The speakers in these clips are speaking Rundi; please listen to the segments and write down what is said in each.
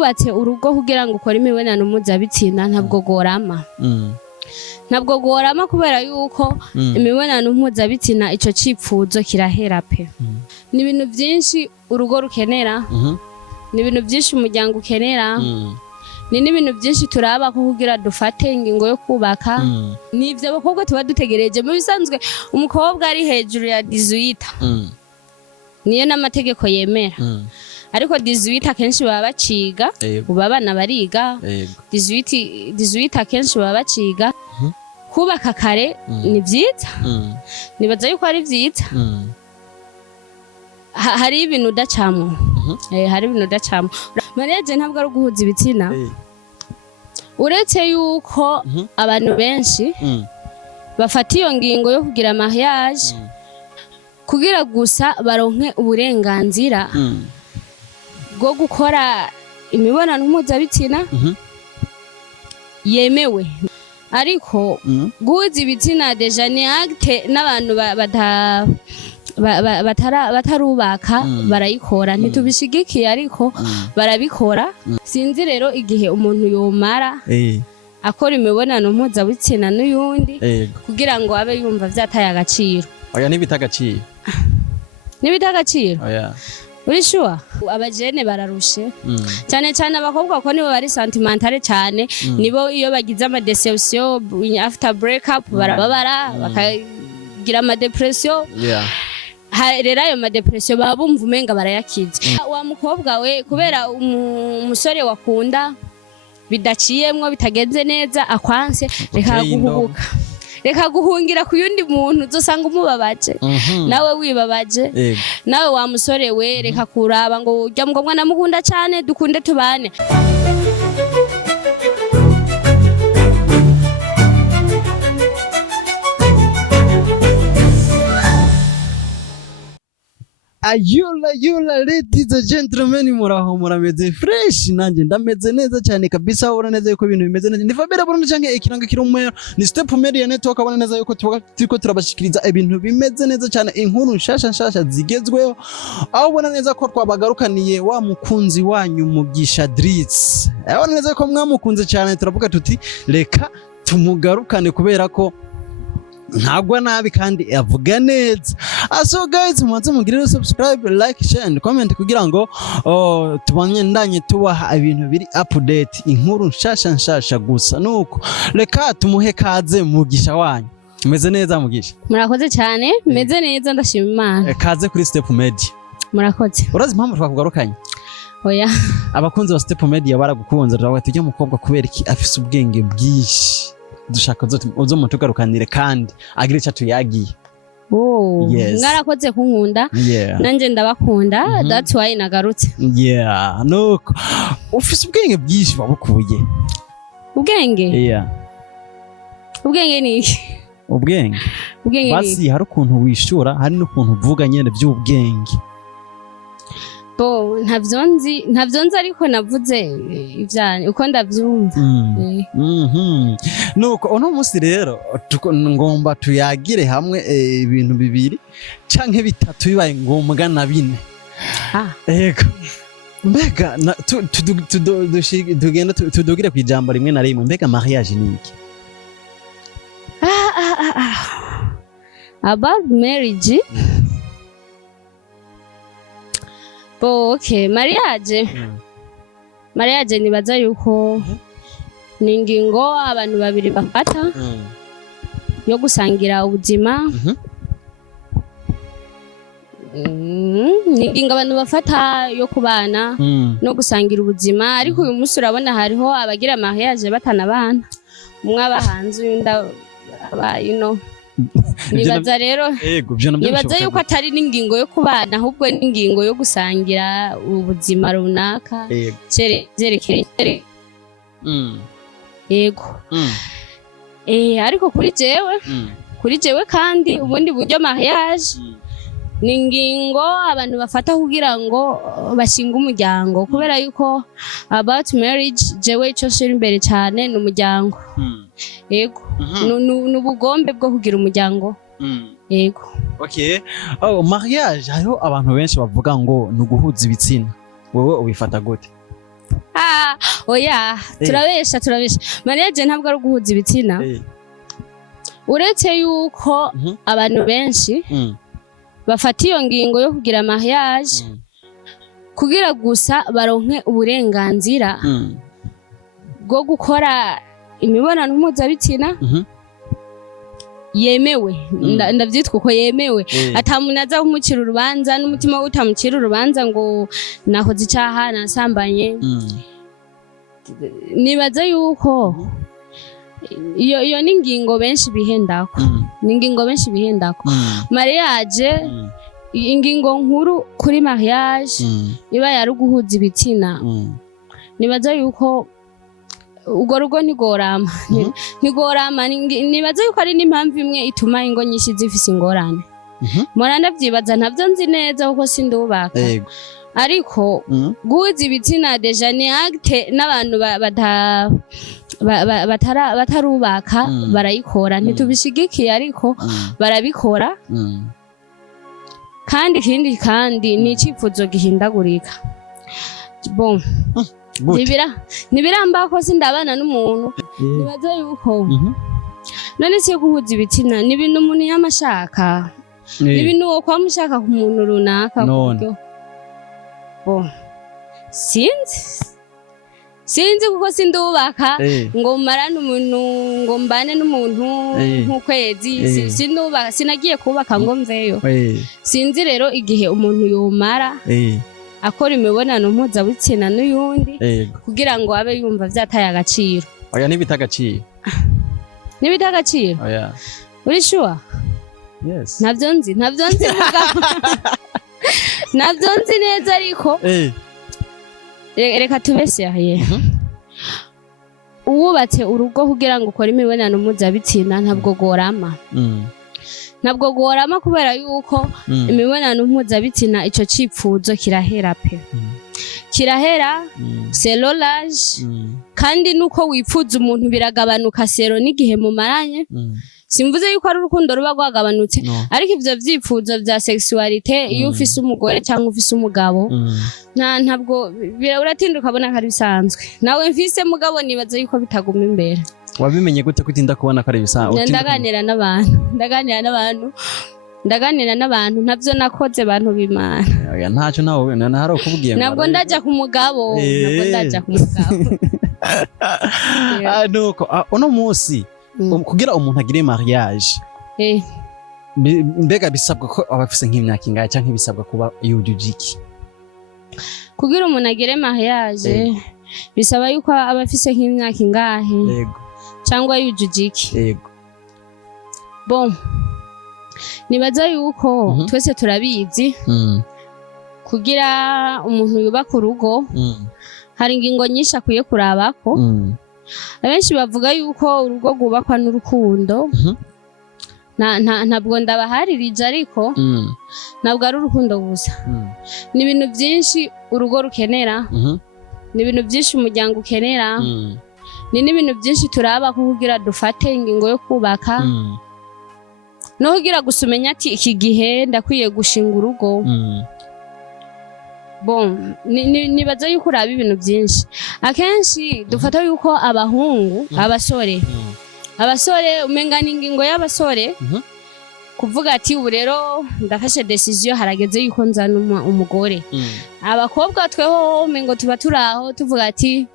wubatse urugo kugira ngo ukore imibonano mpuzabitsina ntabwo gorama ntabwo gorama kubera yuko imibonano mpuzabitsina ico cipfuzo kirahera pe ni ibintu byinshi urugo rukenera ni ibintu byinshi umuryango ukenera ni n'ibintu byinshi turaba ko kugira dufate ingingo yo kubaka nivyo abakobwa tuba dutegereje mu bisanzwe umukobwa ari hejuru ya 18 niyo n'amategeko yemera ariko 18 akenshi baba baciga ubu abana bariga 18 akenshi baba baciga kubaka kare ni vyiza nibaza yuko ari vyiza hari ibintu udacamwo hari ibintu udacamwo mariage ntabwo ari uguhuza ibitsina uretse yuko abantu benshi bafata iyo ngingo yo kugira mariage kugira gusa baronke uburenganzira bwo gukora imibonano mpuzabitsina yemewe ariko guhuza ibitsina deja ni acte n'abantu batarubaka barayikora ntitubishigikiye ariko barabikora sinzi rero igihe umuntu yomara akora imibonano mpuzabitsina n'uyundi kugira ngo abe yumva vyataye agaciro oya nibitagaciro oya uri sure abajene bararushe cyane cyane abakobwa ko nibo bari sentimentale cyane nibo iyo bagize ama deception after break up barababara bakagira ama depression rero ayo madepression baba bumva umenga barayakize wa mukobwa we kubera umusore wakunda bidaciyemwo bitagenze neza akwanse reka guhungira ku yundi muntu uzosanga umubabaje nawe wibabaje nawe wa musore we reka kuraba ngo urya mugomwa namukunda cyane dukunde tubane Ayula ladies and gentlemen muraho murameze fresh nanje ndameze neza cyane kabisa ubona neza yuko ibintu bimeze neza ndivabera burundu canke ikiranga kirumwe ni step media network abona neza yuko turiko turabashikiriza ibintu bimeze neza cyane inkuru nshasha zigezweho aho ubona neza ko twabagarukaniye wa mukunzi wanyu mugisha DRISSE abona neza ko mwamukunze cyane turavuga tuti reka tumugarukane kubera ko ntagwa nabi kandi avuga neza so guys mwanze mugirire subscribe like share and comment kugira ngo tubanye ndanye tubaha ibintu biri update inkuru nshasha gusa nuko reka tumuhe kaze mugisha wanyu meze neza mugisha murakoze cyane meze neza ndashima Imana kaze kuri step media murakoze urazi impamvu twakugarukanye oya abakunzi ba step media baragukunze turavuga tujye mukobwa kubera iki afise ubwenge bwinshi dushaka uzo mutugarukanire kandi agire icyo tuyagiye mwarakoze kunkunda nanje ndabakunda that's why nagarutse nuko ufise ubwenge bwinshi wabukuye ubwenge ni iki ubwenge basi hari ukuntu wishura hari n'ukuntu uvuga nyene by'ubwenge ntavyonzi ariko navuze ivyanye uko ndavyumva nuko uno musi rero ngomba tuyagire hamwe ibintu bibiri canke bitatu bibaye ngombwa na bine ego mbega tudugire kwijambo rimwe na rimwe mbega mariage ni iki about marriage okay mariage nibaza yuko ni ingingo abantu babiri bafata yo gusangira ubuzima ni ingingo abantu bafata yo kubana no gusangira ubuzima ariko uyu munsi urabona hariho abagira mariage batanabana umwe abahanze undi nibaza rero nibaza yuko atari n'ingingo yo kubana ahubwo n'ingingo yo gusangira ubuzima runaka zerekeye yego ariko kuri jewe kandi ubundi buryo mariage ni ingingo abantu bafata kugira ngo bashinga umuryango kubera yuko about marriage jewe ico shira imbere cyane ni umuryango yego n'ubugombe bwo kugira umuryango yego mariage hariho abantu benshi bavuga ngo ni uguhuza ibitsina wowe ubifata gute oya turabesha mariage ntabwo ari uguhuza ibitsina uretse yuko abantu benshi bafata iyo ngingo yo kugira mariage kugira gusa baronke uburenganzira bwo gukora imibonano mpuzabitsina yemewe ndavyitwa uko yemewe atamuntu aza kumucira urubanza n'umutima we utamucira urubanza ngo nakoze icaha nasambanye nibaza yuko iyo ni ingingo benshi bihendako mariage ingingo nkuru kuri mariage iba yari uguhuza ibitsina nibaza yuko ugo rugo ntigorama nibaza yuko ari n'impamvu imwe ituma ingo nyinshi zifise ingorane mpora ndavyibaza ntavyo nzi neza kuko sindubaka ariko guhuza ibitsina deja ni acte n'abantu batarubaka barayikora ntitubishigikiye ariko barabikora kandi ikindi ni icifuzo gihindagurika bon ntibiramba ko sindabana n'umuntu nibaza yuko none si guhuza ibitsina ni ibintu umuntu yamashaka ni ibintu wo kwa mushaka ku muntu runaka kubyo sinzi kuko sindubaka ngo marane umuntu ngo mbane n'umuntu nk'ukwezi sindubaka sinagiye kubaka ngo mveyo sinzi rero igihe umuntu yomara akora imibonano mpuzabitsina n'uyundi kugira ngo abe yumva vyataye agaciro oya nibita agaciro oya uri sure yes navyo nzi navyo nzi neza ariko reka tubeseye uwubatse urugo kugira ngo ukore imibonano mpuzabitsina ntabwo gorama kubera yuko imibonano mpuzabitsina ico cipfuzo kirahera pe kirahera selolage kandi nuko wipfuza umuntu biragabanuka sero n'igihe mumaranye simvuze yuko ari urukundo ruba rwagabanutse ariko ivyo vyipfuzo vya sexualité iyo ufise umugore cyangwa ufise umugabo ntabwo uratinda ukabona ko ari bisanzwe nawe mfise mugabo nibaza yuko bitaguma imbere wabimenye gute kutinda kubona ko ari bisanzwe ndaganira n'abantu ntavyo nakoze bantu b'Imana oya ntaco nawe nahari ukubwiye ngo nabwo ndaja ku mugabo nuko uno musi kugira umuntu agire mariage mbega bisabwa ko abafise nk'imyaka ingahe canke bisabwa kuba yujuje iki kugira umuntu agire mariage bisaba yuko abafise nk'imyaka ingahe cyangwa yujuje iki bon nibaza yuko twese turabizi kugira umuntu yubaka urugo hari ingingo nyinshi akwiye kurabako abenshi bavuga yuko urugo rwubakwa n'urukundo ntabwo ndabaharirije ariko ntabwo ari urukundo gusa ni ibintu byinshi urugo rukenera ni ibintu byinshi umuryango ukenera ni n'ibintu byinshi turaba ko kugira dufate ingingo yo kubaka no kugira gusumenya ati iki gihe ndakwiye gushinga urugo bon nibaza yuko uraba ibintu byinshi akenshi dufata yuko abasore umenga n'ingingo y'abasore kuvuga ati ubu rero ndafashe decision harageze yuko nzana umugore abakobwa tweho umengo tuba turaho tuvuga ati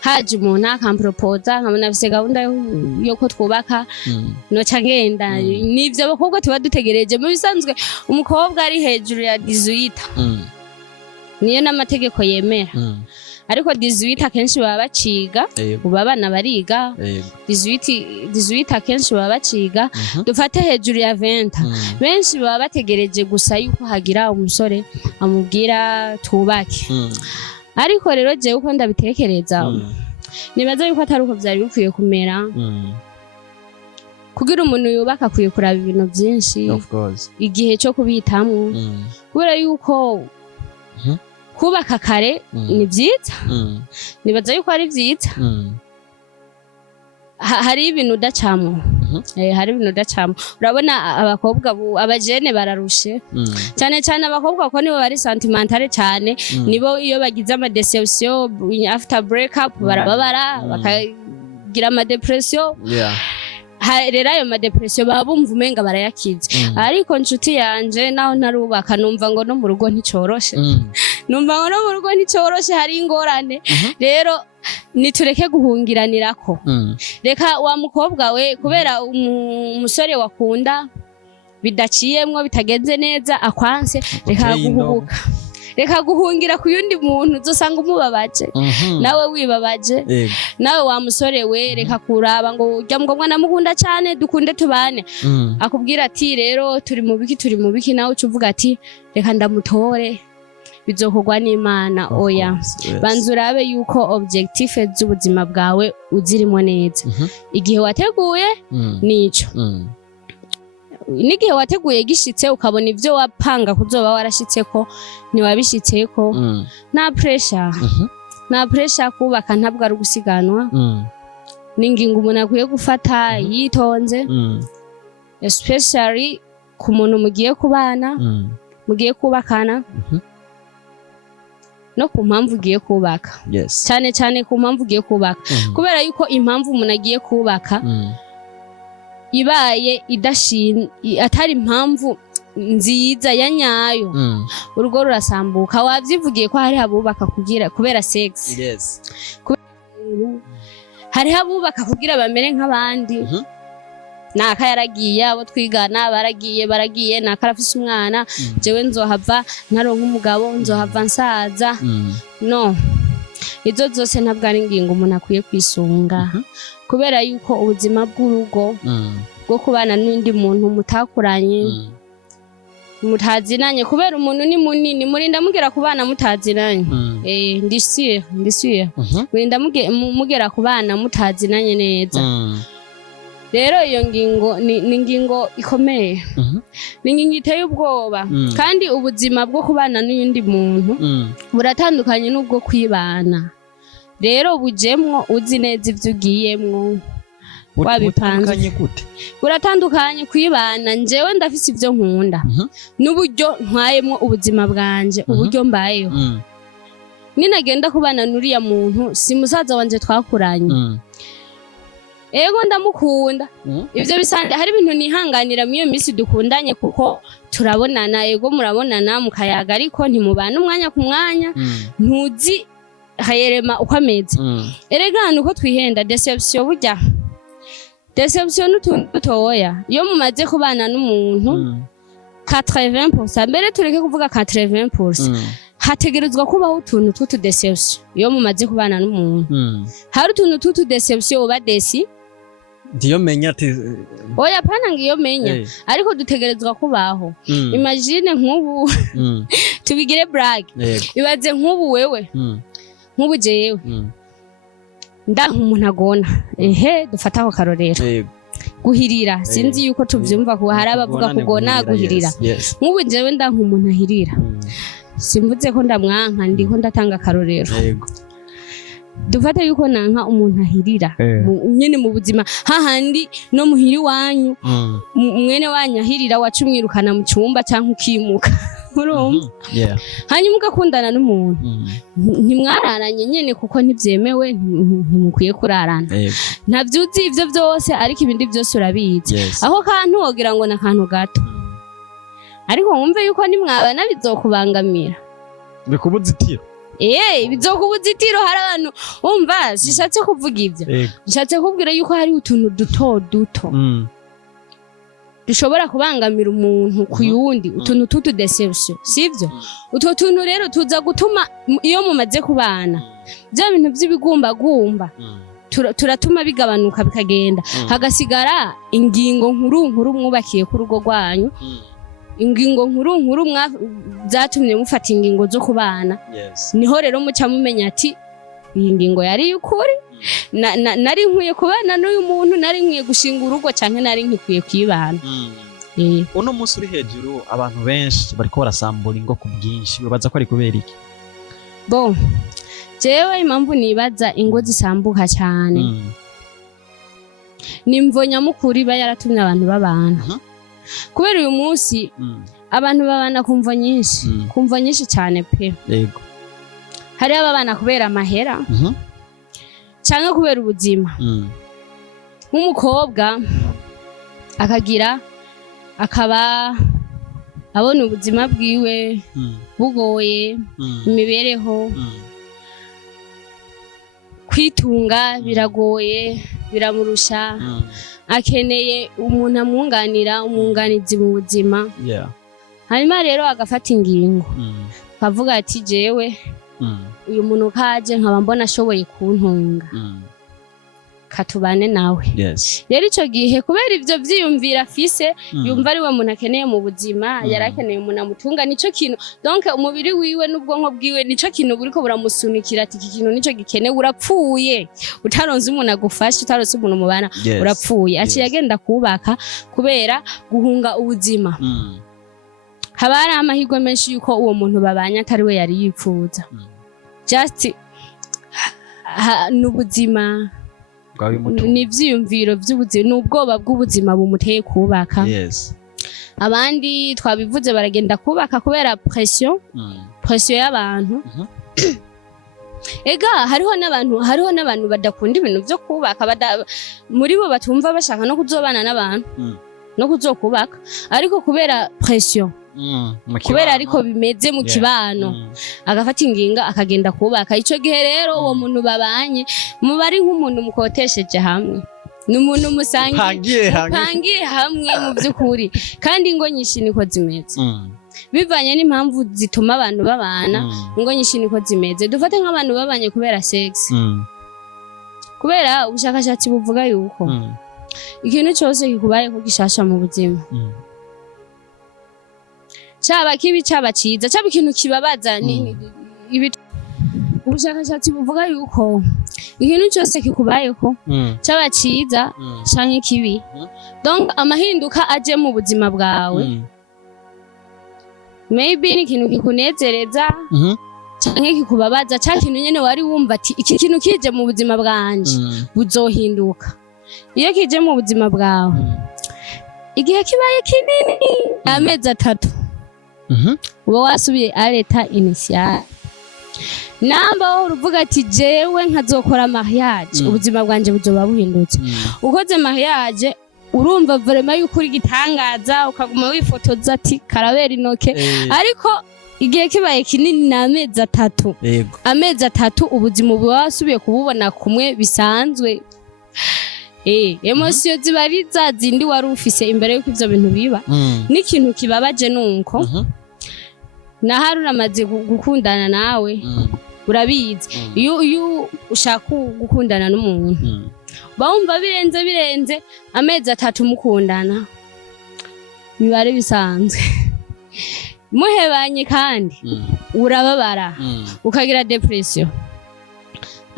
haje umuntu akampropoza nkabona afise gahunda yuko twubaka noca ngenda nivyo abakobwa tuba dutegereje mu bisanzwe umukobwa ari hejuru ya 18 niyo n'amategeko yemera ariko 18 akenshi baba baciga ubu abana bariga 18 akenshi baba baciga dufate hejuru ya 20 benshi baba bategereje gusa yuko hagira umusore amubwira twubake ariko rero jewe uko ndabitekereza nibaza yuko atari uko vyari bikwiye kumera kugira umuntu yubaka akwiye kuraba ibintu byinshi igihe cyo kubitamwo kubera yuko kubaka kare ni byiza nibaza yuko ari byiza hari ibintu udacamwo hari ibintu udacamo urabona abakobwa abajene bararushe cyane cyane abakobwa ko nibo bari sentimentale cyane nibo iyo bagize ama deception after break up barababara bakagira ama depression rero ayo madepression babumva umenga barayakize ariko nshuti yanje naho ntarubaka numva ngo no mu rugo nticoroshe numva ngo no mu rugo nticoroshe hari ingorane rero nitureke guhungiranirako reka wa mukobwa we kubera umusore wakunda bidaciyemwo bitagenze neza akwanse reka guhubuka reka guhungira ku yundi muntu uzosanga umubabaje nawe wibabaje nawe wa musore we reka kuraba ngo urya mugomwa namukunda cyane dukunde tubane akubwira ati rero turi mu biki nawe ucuvuga ati reka ndamutore bizokorwa n'Imana oya banza urabe yuko objective z'ubuzima bwawe uzirimo neza igihe wateguye nico n'igihe wateguye gishitse ukabona ivyo wapanga kuzoba warashitseko ntiwabishitseko nta pressure kubaka ntabwo ari gusiganwa n'ingingo umuntu akwiye gufata yitonze especially ku muntu mugiye kubana mugiye kubakana no ku mpamvu ugiye kubaka cyane cyane ku mpamvu ugiye kubaka kubera yuko impamvu umuntu agiye kubaka ibaye atari impamvu nziza ya nyayo urugo rurasambuka wavyivugiye ko hari abubaka kugira kubera sex hari abubaka kugira bamere nk'abandi naka yaragiye abo twigana baragiye naka arafise umwana jewe nzohava ntaronka umugabo nzohava nsaza no izo zose ntabwo ari ingingo umuntu akwiye kwisunga kubera yuko ubuzima bw'urugo bwo kubana n'undi muntu mutakuranye mutazinanye kubera umuntu ni munini murinda mugera kubana mutazinanye ndisiye murinda mugera kubana mutazinanye neza rero iyo ngingo ni ingingo ikomeye ni ingingo iteye ubwoba kandi ubuzima bwo kubana n'undi muntu buratandukanye n'ubwo kwibana rero bujemwo uzi neza ivyo ugiyemwo wabipanze buratandukanye kwibana njewe ndafise ivyo nkunda n'uburyo ntwayemwo ubuzima bwanje uburyo mbayeho ninagenda kubana n'uriya muntu si musaza wanje twakuranye ego ndamukunda ivyo bisande hari ibintu nihanganira mu iyo misi dukundanye kuko turabonana ego murabonana mukayaga ariko ntimubana umwanya ku mwanya ntuzi hayerema uko ameze erega nuko twihenda deception burya deception n'utuntu dutoya iyo mumaze kubana n'umuntu 80% mbere tureke kuvuga 80% hategerezwa kubaho utuntu tw'utu deception iyo mumaze kubana n'umuntu hari utuntu tw'utu deception uba desi ndiyo menya ati oya pana ngiyo menya ariko dutegerezwa kubaho imagine nk'ubu tubigire brag ibaze nk'ubu wewe nk'ubu jewe nda umuntu agona dufataho karorero guhirira sinzi yuko tuvyumva ko hari abavuga kugona guhirira nk'ubu jewe nda nk'umuntu ahirira simvuze ko ndamwanka ndiko ndatanga karorero dufate yuko nanka umuntu ahirira nyene mu buzima hahandi no muhiri wanyu mwene wanyu ahirira wacumwirukana mu cyumba cyangwa ukimuka urumva hanyuma ugakundana n'umuntu ntimwararanye nyene kuko ntivyemewe ntimukwiye kurarana ntavyuzi ivyo vyose ariko ibindi vyose urabizi aho kantu wogira ngo nakantu gato ariko wumve yuko nimwabana bizokubangamira bikubuzitiro bizokubuzitiro hari abantu umva sishatse kuvuga ivyo nshatse kubwira yuko hari utuntu duto dushobora kubangamira umuntu ku yundi utuntu tutu deception sivyo utwo tuntu rero tuza gutuma iyo mumaze kubana bya bintu by'ibigumbagumba turatuma bigabanuka bikagenda hagasigara ingingo nkuru mwubakiye ku rugo rwanyu ingingo nkuru zatumye mufata ingingo zo kubana niho rero muca mumenya ati iyi ngingo yari ukuri nari nkwiye kubana n'uyu muntu nari nkwiye gushinga urugo canke nari nkwiye kwibana uno munsi uri hejuru abantu benshi bariko barasambura ingo ku bwinshi babaza ko ari kubera iki bon jewe impamvu nibaza ingo zisambuka cyane nimvo nyamukuru iba yaratumye abantu babana kubera uyu munsi abantu babana kumvo nyinshi cyane pe yego hari ababana kubera amahera cyangwa kubera ubuzima nk'umukobwa akaba abona ubuzima bwiwe bugoye imibereho kwitunga biragoye biramurusha akeneye umuntu amwunganira umwunganizi mu buzima hanyuma rero agafata ingingo akavuga ati jewe uyu muntu kaje nkaba mbona ashoboye kuntunga katubane nawe rero ico gihe kubera ivyo vyiyumvira afise yumva ari we muntu akeneye mu buzima yarakeneye umuntu amutunga nico kintu donc umubiri wiwe n'ubwonko bwiwe nico kintu buriko buramusunikira ati iki kintu nico gikenewe urapfuye utaronze umuntu agufasha utaronze umuntu mubana urapfuye aciye agenda kubaka kubera guhunga ubuzima haba hari amahirwe menshi yuko uwo muntu babanye atari we yari yipfuza just n'ubuzima n'ivyiyumviro vy'ubuzima n'ubwoba bw'ubuzima bumuteye kubaka abandi twabivuze baragenda kubaka kubera pression y'abantu ega hariho n'abantu badakunda ibintu vyo kubaka muri bo batumva bashaka no kuzobana n'abantu no kuzokubaka ariko kubera pression kubera ariko bimeze mu kibano agafata inginga akagenda kubaka ico gihe rero uwo muntu babanye mubari nk'umuntu mukotesheje hamwe n'umuntu musangiye hamwe mu by'ukuri kandi ingo nyinshi niko zimeze bivanye n'impamvu zituma abantu babana ingo nyinshi niko zimeze dufate nk'abantu babanye kubera sex kubera ubushakashatsi buvuga yuko ikintu cyose kikubaye ko gishasha mu buzima cyaba kibi cyaba ciza cyaba ikintu kibabaza ubushakashatsi buvuga yuko ikintu cyose kikubayeho cyaba ciza canke kibi donc amahinduka aje mu buzima bwawe maybe ni ikintu kikunezereza canke kikubabaza ca kintu nyene wari wumva ati iki kintu kije mu buzima bwanje buzohinduka iyo kije mu buzima bwawe igihe kibaye kinini amezi 3 uba wasubiye areta initial namba uruvuga ati jewe nkazokora mariage ubuzima bwanje buzoba buhindutse ukoze mariage urumva vraiment yuko uri gitangaza ukaguma wifotoza ati karabera inoke ariko igihe kibaye kinini na amezi 3 amezi 3 ubuzima buba wasubiye kububona kumwe bisanzwe emotion ziba ari za zindi wari ufise imbere yuko ivyo bintu biba n'ikintu kibabaje nuko nahari uramaze gukundana nawe urabizi iyo ushaka gukundana n'umuntu bawumva birenze amezi 3 mukundana bibare bisanzwe muhebanye kandi urababara ukagira depression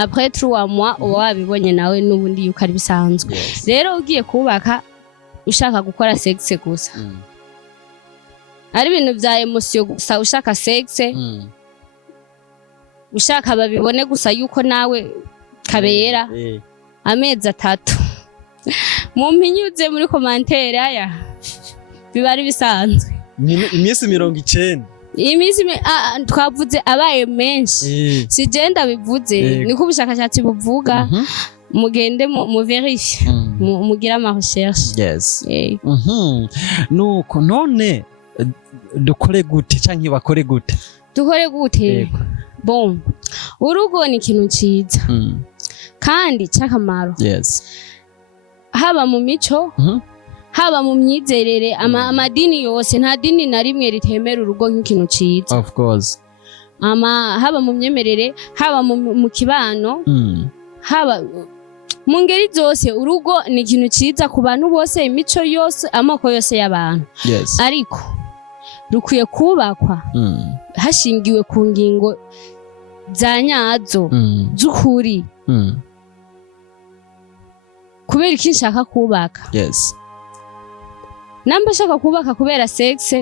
après 3 mois wabibonye nawe n'ubundi yuko ari bisanzwe rero ugiye kubaka ushaka gukora sex gusa ari ibintu vya emotion gusa ushaka sex ushaka babibone gusa yuko nawe kabera amezi 3 mumpinyuze muri commentaire aya bibari bisanzwe imisi 90 imisi twavuze abaye menshi si genda bivuze niko ubushakashatsi buvuga mugende mu verifie mugira ama recherche nuko none dukore gute canke bakore gute bon urugo ni ikintu ciza kandi cakamaro haba mu mico haba mu myizerere amadini yose nta dini na rimwe ritemera urugo nk'ikintu ciza of course haba mu myemerere haba mu kibano haba mu ngeri zose urugo ni ikintu ciza ku bantu bose imico yose amoko yose y'abantu ariko rukwiye kubakwa hashingiwe ku ngingo za nyazo z'ukuri kubera iki nshaka kubaka namba shaka kubaka kubera sex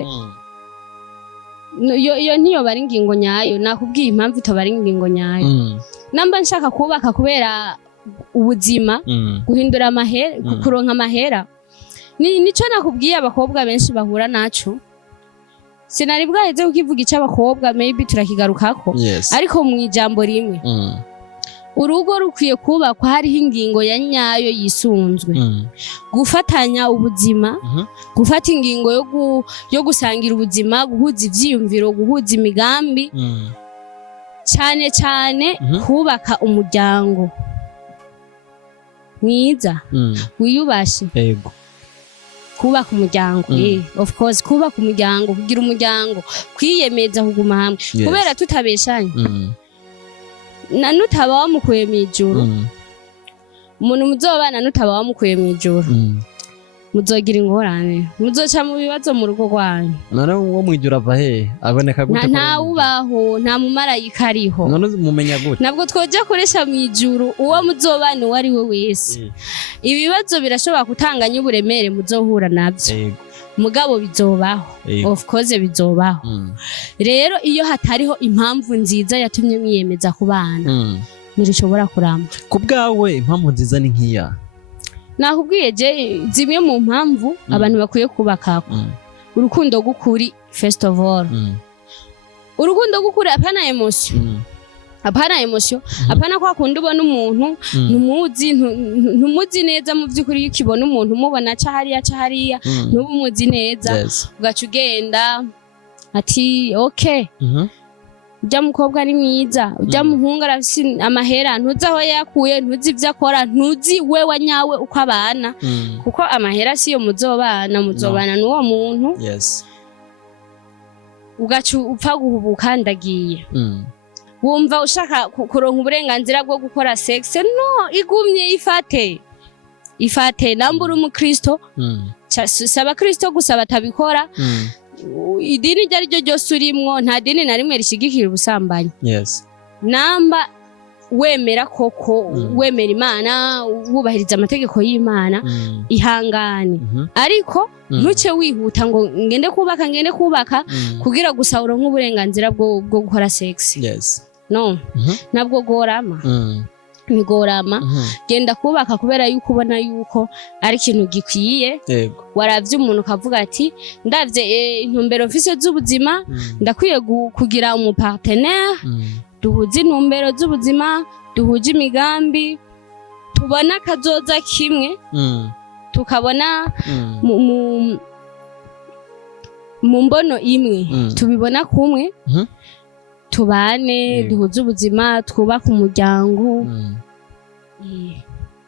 yo niyo bari ingingo nyayo nakubwiye impamvu ito bari ingingo nyayo namba nshaka kubaka kubera ubuzima guhindura amahera kuronka amahera nico nakubwiye abakobwa benshi bahura naco sinari bwaheze kukivuga ic'abakobwa maybe turakigarukako ariko mu ijambo rimwe urugo rukwiye kubakwa hariho ingingo ya nyayo yisunzwe gufatanya ubuzima gufata ingingo yo gusangira ubuzima guhuza ivyiyumviro guhuza imigambi cyane cyane kubaka umuryango mwiza wiyubashe yego kubaka umuryango of course kubaka umuryango kugira umuryango kwiyemeza kuguma hamwe kubera tutabeshanye na nutaba wamukuye mwijuru umuntu muzobana nutaba wamukuye mwijuru muzogira ingorane muzoca mu bibazo mu rugo rwanyu none uwo mwijuru ava he aboneka gute nta ubaho nta mumarayika ariho none mumenya gute nabwo twoja koresha mwijuru uwo muzobana uwo ari we wese ibibazo birashobora kutanganya uburemere muzohura navyo mugabo bizobaho of course bizobaho rero iyo hatariho impamvu nziza yatumye mwiyemeza kubana ntirushobora kuramba ku bwawe impamvu nziza ni nkiya nakubwiye je zimwe mu mpamvu abantu bakwiye kubakako urukundo gukuri first of all urukundo gukuri apana emotion apana kwa kundi ubona umuntu ntumuzi neza mu by'ukuri iyo ukibona umuntu umubona cahariya ntubumuzi neza ugaca ugenda ati okay ujya mukobwa ni mwiza ujya muhungu arafise amahera ntuzi aho yakuye ntuzi ivyo akora ntuzi we wanyawe uko abana kuko amahera siyo muzobana n'uwo muntu ugaca upfa guhubuka ndagiye wumva ushaka kuronka uburenganzira bwo gukora sex no igumye ifate nambura umukristo saba kristo gusa batabikora idini ryari ryo ryose urimwo nta dini na rimwe rishigikira ubusambanyi namba wemera koko wemera Imana wubahiriza amategeko y'Imana ihangane ariko ntuce wihuta ngo ngende kubaka kugira gusa uronke uburenganzira bwo gukora sex no nabwo gorama nigorama genda kubaka kubera yuko ubona yuko ari ikintu gikwiye waravye umuntu kavuga ati ndavye intumbero mfise z'ubuzima ndakwiye kugira umu partenaire duhuze intumbero z'ubuzima duhuje imigambi tubona kazoza kimwe tukabona mu mbono imwe tubibona kumwe tubane duhuze ubuzima twubaka umuryango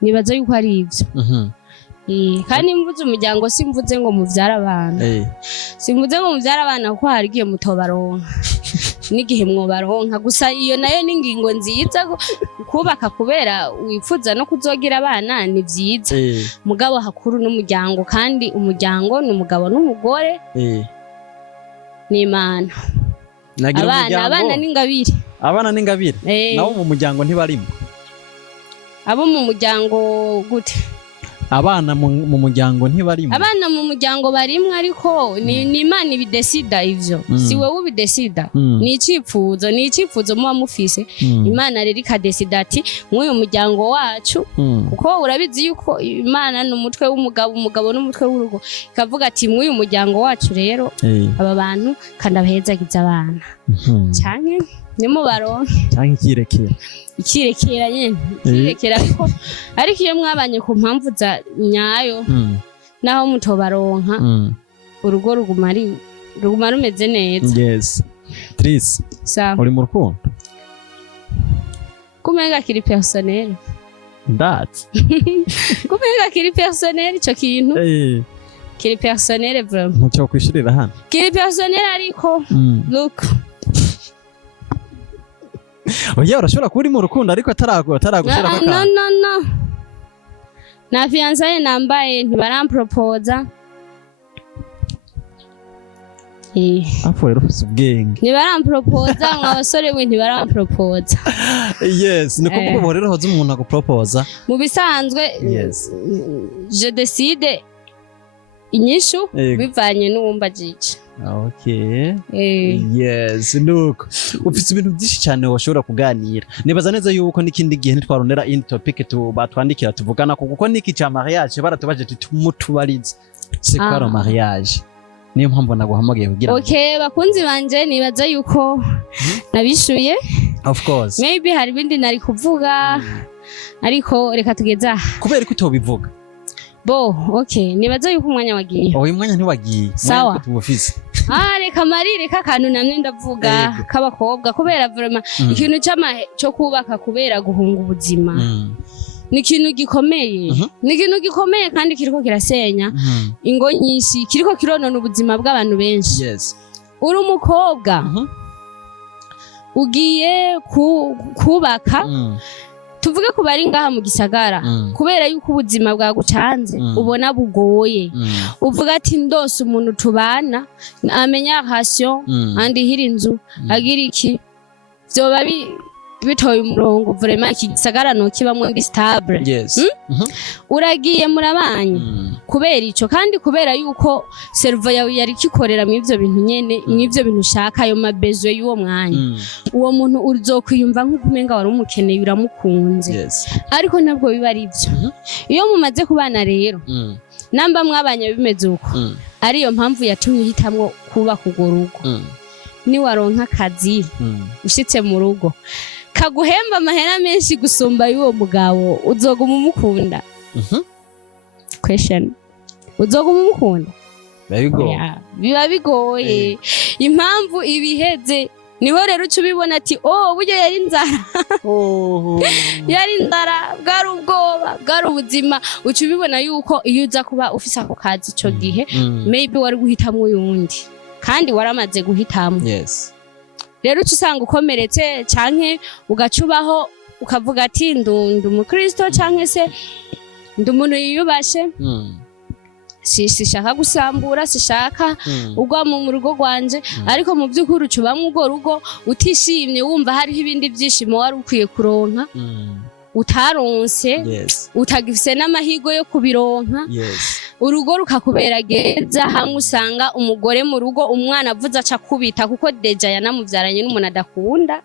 nibaza yuko ari ivyo kandi mvuze umuryango simvuze ngo muvyara abana simvuze ngo muvyara abana kuko hari igihe mutobaronka n'igihe mwobaronka gusa iyo nayo ni ingingo nziza kubaka kubera wifuza no kuzogira abana ni vyiza mugabo hakuru n'umuryango kandi umuryango ni umugabo n'umugore n'Imana abana n'ingabire nabo mu muryango ntibarimo abo mu muryango gute abana mu muryango ntibarimo abana mu muryango barimwe ariko ni Imana ibidesida ivyo si wewe ubidesida ni icifuzo muba mufise Imana rero ikadesida ati mw'uyu muryango wacu kuko urabizi yuko Imana ni umutwe umugabo n'umutwe w'urugo ikavuga ati mw'uyu muryango wacu rero aba bantu kandi abahezagiza abana canke nimubaronke canke ikirekera nyene ikirekera ariko iyo mwabanye ku mpamvu za nyayo naho mutobaronka urugo ruguma rumeze neza Triss uri mu rukundo kumenga kiri personnel kumenga kiri personnel ico kintu kiri personnel vraiment ntuco kwishurira hano kiri personnel ariko look oya urashobora kuba uri mu rukundo ariko ataragushira kaka no na fiançaye nambaye ntibaramproposa apo rero ufise ubwenge ntibaramproposa nk'abasore we ntibaramproposa ni kuvuga ubu rero hoza umuntu aguproposa mu bisanzwe je décide inyishu bivanye n'uwumva jice. Okay. Yes, nuko ufite ibintu byinshi cyane washobora kuganira. Nibaza neza yuko n'ikindi gihe ntitwarondera in topic batwandikira tuvugana kuko niki cha mariage baratubaje tumutubarize. C'est quoi le mariage? Niyo mpamvu naguhamagaye kugira. Okay, bakunzi banje nibaza yuko nabishuye. Of course. Maybe hari bindi nari kuvuga ariko reka tugeza. Kubera ko utobivuga. Bo, okay, nibaza yuko umwanya wagiye. Uyu mwanya ntiwagiye. Sawa. Tubufise. Reka Mari, reka kantu namwe ndavuga k'abakobwa kubera vraiment ikintu cyo kubaka kubera guhunga ubuzima. Ni ikintu gikomeye. Ni ikintu gikomeye kandi kiriko kirasenya ingo nyinshi, kiriko kironona ubuzima bw'abantu benshi. Yes. Uri umukobwa ugiye kubaka tuvuge ko bari ngaha mu gisagara kubera yuko ubuzima bwagucanze ubona bugoye uvuga ati ndose umuntu tubana amenya relation andihira inzu agira iki vyoba bitoye umurongo vraiment iki gisagara no kibamwe ndi stable. Yes. Uragiye murabanye kubera ico kandi kubera yuko servo yawe yari kikorera mu ivyo bintu nyene mu ivyo bintu ushaka ayo mabezwe y'uwo mwanya uwo muntu uzokwiyumva nk'ukumenga wari umukeneye uramukunze. Yes. Ariko nabwo biba ari ivyo iyo mumaze kubana rero namba mwabanye bimeze uko ariyo mpamvu yatumye hitamwo kuba kugorugo ni waronka akazi ushitse mu rugo kaguhemba amahera menshi gusumba y'uwo mugabo uzoguma umukunda. Question, uzoguma umukunda? Biba bigoye. Impamvu ibiheze niho rero ucubibona ati buryo yari inzara yari inzara bwari ubwoba bwari ubuzima ucubibona yuko iyo uza kuba ufise ako kazi ico gihe maybe wari guhitamwo uyundi kandi waramaze guhitamwo. Yes. Rero usanga ukomeretse canke ugacubaho ukavuga ati ndundu umukristo canke se ndumuntu yiyubashe sishaka gusambura sishaka ugwa mu rugo rwanje ariko mu by'ukuri ucubamwe urwo rugo utishimye wumva hariho ibindi byishimo wari ukwiye kuronka utaronse. Utagifise n'amahigo yo kubironka. Urugo rukakubera geza hamwe usanga umugore mu rugo umwana avuze aca kubita kuko deja yanamuvyaranye n'umuntu adakunda.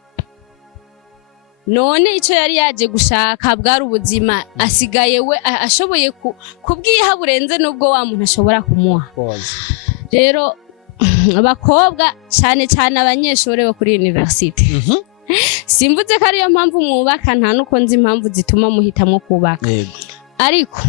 None ico yari yaje gushaka bwari ubuzima asigaye we ashoboye kubwiha burenze nubwo wa muntu ashobora kumuha. Rero abakobwa cyane cyane abanyeshuri bo kuri university simvuze ko ariyo mpamvu mwubaka nta nuko nzi impamvu zituma muhitamwo kubaka. Ariko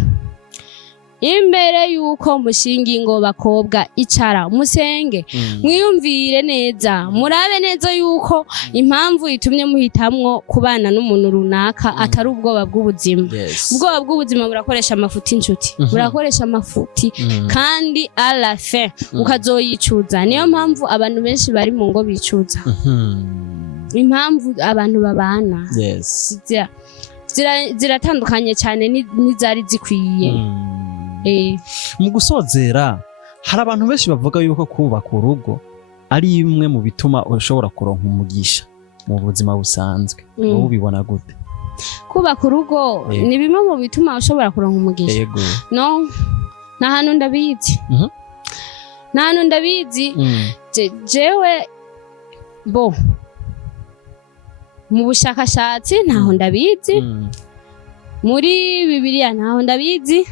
imbere yuko mushinga ingo bakobwa icara musenge mwiyumvire neza murabe neza yuko impamvu itumye muhitamwo kubana n'umuntu runaka atari ubwoba bw'ubuzima. Ubwoba bw'ubuzima burakoresha amafuti inshuti burakoresha amafuti kandi à la fin ukazoyicuza. Niyo mpamvu abantu benshi bari mu ngo bicuza. Impamvu abantu babana ziratandukanye cyane n'izari zikwiye. Mu gusozera hari abantu benshi bavuga yuko kubaka urugo ari imwe mu bituma ushobora kuronka umugisha mu buzima busanzwe. Wowe ubibona gute? Kubaka urugo ni bimwe mu bituma ushobora kuronka umugisha? No, nta hantu ndabizi. Nta hantu ndabizi. Jewe bo mu bushakashatsi ntaho ndabizi. Muri Bibiliya ntaho ndabizi.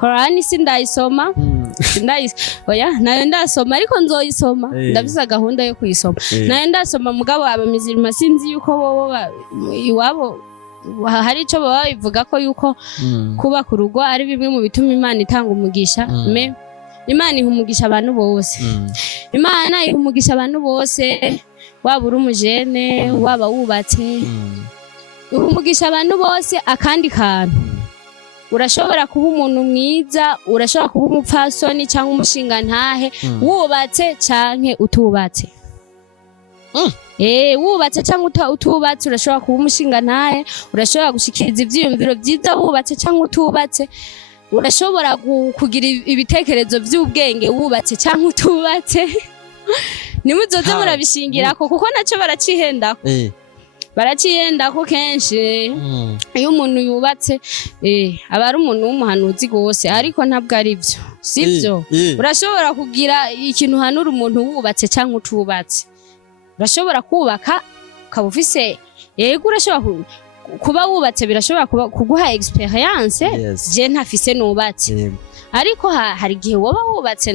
Korani sindayisoma. Oya nayo ndasoma ariko nzoyisoma. Ndafise gahunda yo kuyisoma. Nayo ndasoma mugabo abamizirima sinzi yuko bobo iwabo hari ico baba bivuga ko yuko kubaka urugo ari bimwe mu bituma Imana itanga umugisha. Imana ihumugisha abantu bose. Imana ihumugisha abantu bose waba uri umujene waba wubatse ihumugisha abantu bose. Akandi kantu urashobora kuba umuntu mwiza urashobora kuba umupfasoni cyangwa umushinga ntahe wubatse canke utubatse. Wubatse cyangwa utubatse urashobora kuba umushinga ntahe urashobora gushikiriza ivyiyumviro byiza wubatse cyangwa utubatse. Urashobora kugira ibitekerezo by'ubwenge wubatse cyangwa utubatse. Nimuzoze murabishingirako kuko naco baracihendako. baraciyenda ko kenshi iyo umuntu yubatse aba ari umuntu w'umuhanuzi gose ariko ntabwo ari byo sivyo urashobora kugira ikintu hanura umuntu wubatse cyangwa utubatse urashobora kubaka ukaba ufise yego urashobora kuba wubatse birashobora kuguha experience je ntafise nubatse ariko hari gihe woba wubatse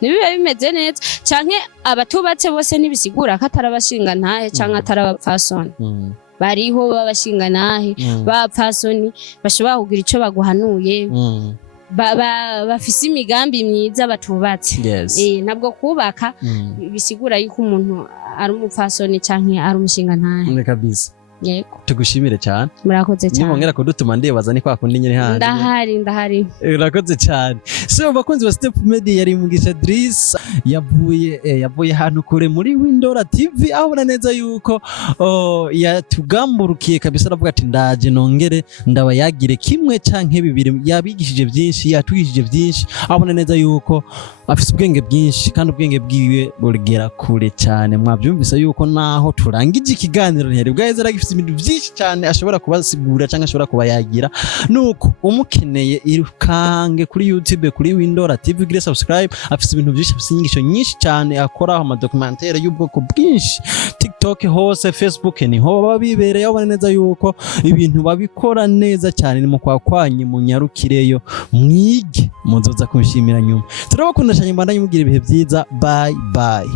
nibiba bimeze neza canke abatubatse bose nibisigura ko atarabashinga ntahe canke atarabapfasoni bariho babashinga nahe bapfasoni bashobora kugira ico baguhanuye bafise imigambi myiza batubatse ntabwo kubaka bisigura yuko umuntu ari umupfasoni canke ari umushinga ntahe kabisa yego tugushimire cyane murakoze cyane nimongera kudutuma ndibaza ni kwa kundi nyene handi ndahari urakoze cyane so bakunzi ba Step Media yari mugisha DRISSE yavuye hano kure muri Windora TV aho ubona neza yuko yatugamburukiye kabisa aravuga ati ndaje nongere ndabayagire kimwe canke bibiri yabigishije byinshi yatwigishije byinshi aho ubona neza yuko afite ubwenge bwinshi kandi ubwenge bwiwe burigera kure cyane mwabyumvise yuko naho turangije ikiganiro ntiyari bwaheze aragifite ibintu byinshi cyane ashobora kubasigura cyangwa ashobora kuba yagira nuko umukeneye irukange kuri YouTube kuri Windora TV gire subscribe afite ibintu byinshi afite inyigisho nyinshi cyane akora ama documentaire y'ubwoko bwinshi TikTok hose Facebook niho baba bibereye abone neza yuko ibintu babikora neza cyane ni mu kwakwanye mu nyarukireyo mwige muzoza kunshimira nyuma turabakunda cyane mbandanye mugira ibihe byiza bye bye